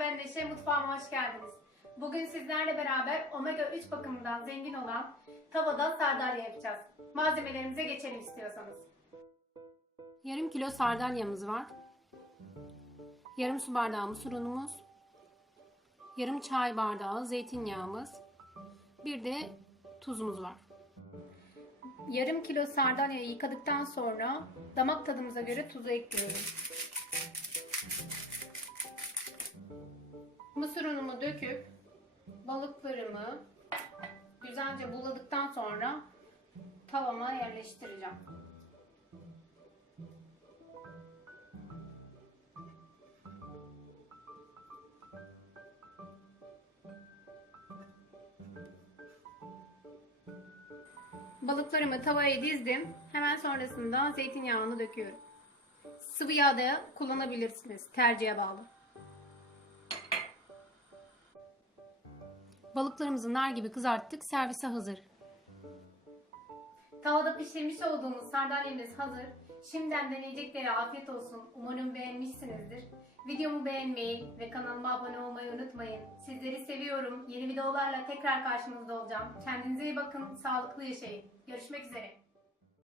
ben Neşe, mutfağıma hoş geldiniz. Bugün sizlerle beraber omega 3 bakımından zengin olan tavada sardalya yapacağız. Malzemelerimize geçelim istiyorsanız. Yarım kilo sardalyamız var. Yarım su bardağı mısır unumuz. Yarım çay bardağı zeytinyağımız. Bir de tuzumuz var. Yarım kilo sardalyayı yıkadıktan sonra damak tadımıza göre tuzu ekliyorum. Mısır unumu döküp balıklarımı güzelce buladıktan sonra tavama yerleştireceğim. Balıklarımı tavaya dizdim. Hemen sonrasında zeytinyağını döküyorum. Sıvı yağ da kullanabilirsiniz. Tercihe bağlı. Balıklarımızı nar gibi kızarttık. Servise hazır. Tavada pişirmiş olduğumuz sardalyamız hazır. Şimdiden deneyeceklere afiyet olsun. Umarım beğenmişsinizdir. Videomu beğenmeyi ve kanalıma abone olmayı unutmayın. Sizleri seviyorum. Yeni videolarla tekrar karşınızda olacağım. Kendinize iyi bakın. Sağlıklı yaşayın. Görüşmek üzere.